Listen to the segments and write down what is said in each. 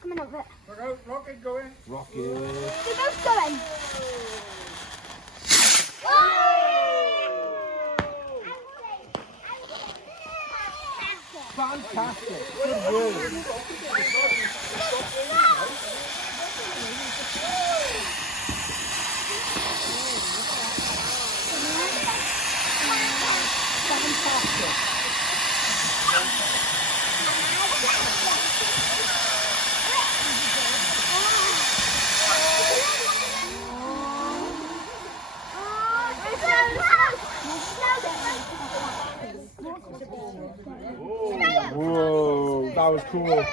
coming up it. Look out, rocket going. Rocket. They're both going. Fantastic. Good work. Whoa, that was cool.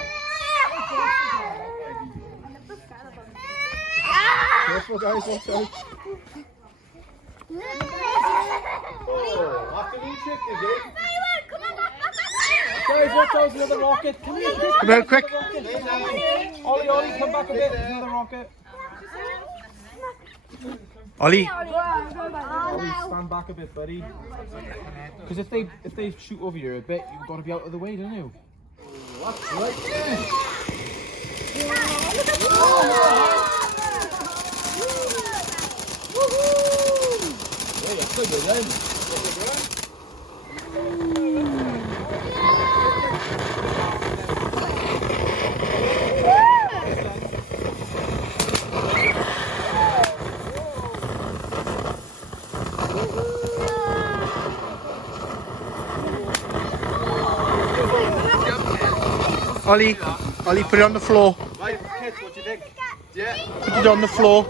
Careful guys, watch out. Oh, afternoon shift is it? Guys, watch out, another rocket. Come here, quick. Come out quick. Ollie, come back a bit. There's another rocket. Ollie. Ollie, stand back a bit, buddy. Because if they shoot over you a bit, you've got to be out of the way, don't you? That's right. Yeah, you're good then. Ollie, put it on the floor. Right, kids, what do you think? Yeah. Put it on the floor.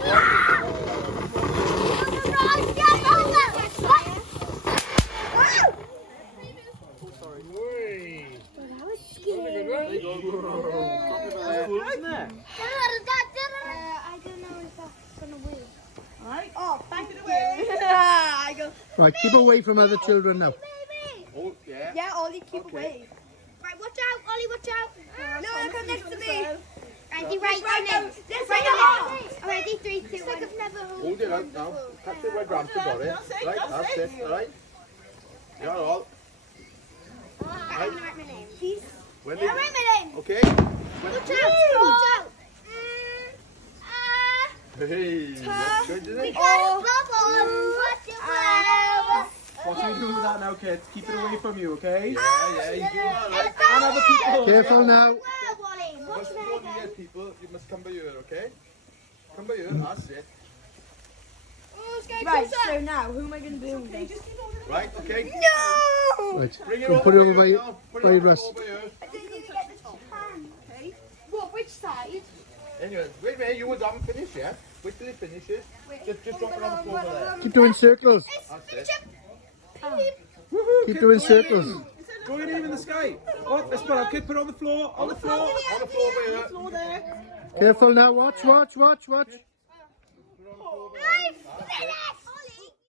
Right, keep away from other children now. Oh, yeah. Yeah, Ollie, keep away. Right, watch out, Ollie, watch out. No, come next to me. Ready, right, ready, 3, 2, 1. Hold it out now. Catch it where Gramps got it. Right, that's it, alright? You're all. I'm going to write my name. Please. When I'll write my name. Okay. Watch out. Hey, that's good, isn't it? What are you doing with that now, kids? Keep it away from you, okay? Yeah, you do that, right? And other people. Careful now. Once you go near people, you must come by here, okay? Come by here, that's it. Right, so now, who am I going to do with this? Right, okay? No! Right, Bring it go over put it by over here by now. Put it Russ. over here. I didn't even get the top hand. Okay. What, which side? Anyway, wait a minute, you haven't finished yet. Wait till it finishes. Just drop it on the floor over there. Keep doing circles. That's it. Woohoo, Keep kid, doing go circles. Go in aim in the sky. Oh, let's put our kid put it on the floor. On the floor. On the floor by here. Floor there. Careful now. Watch. Put it on the floor by here. I've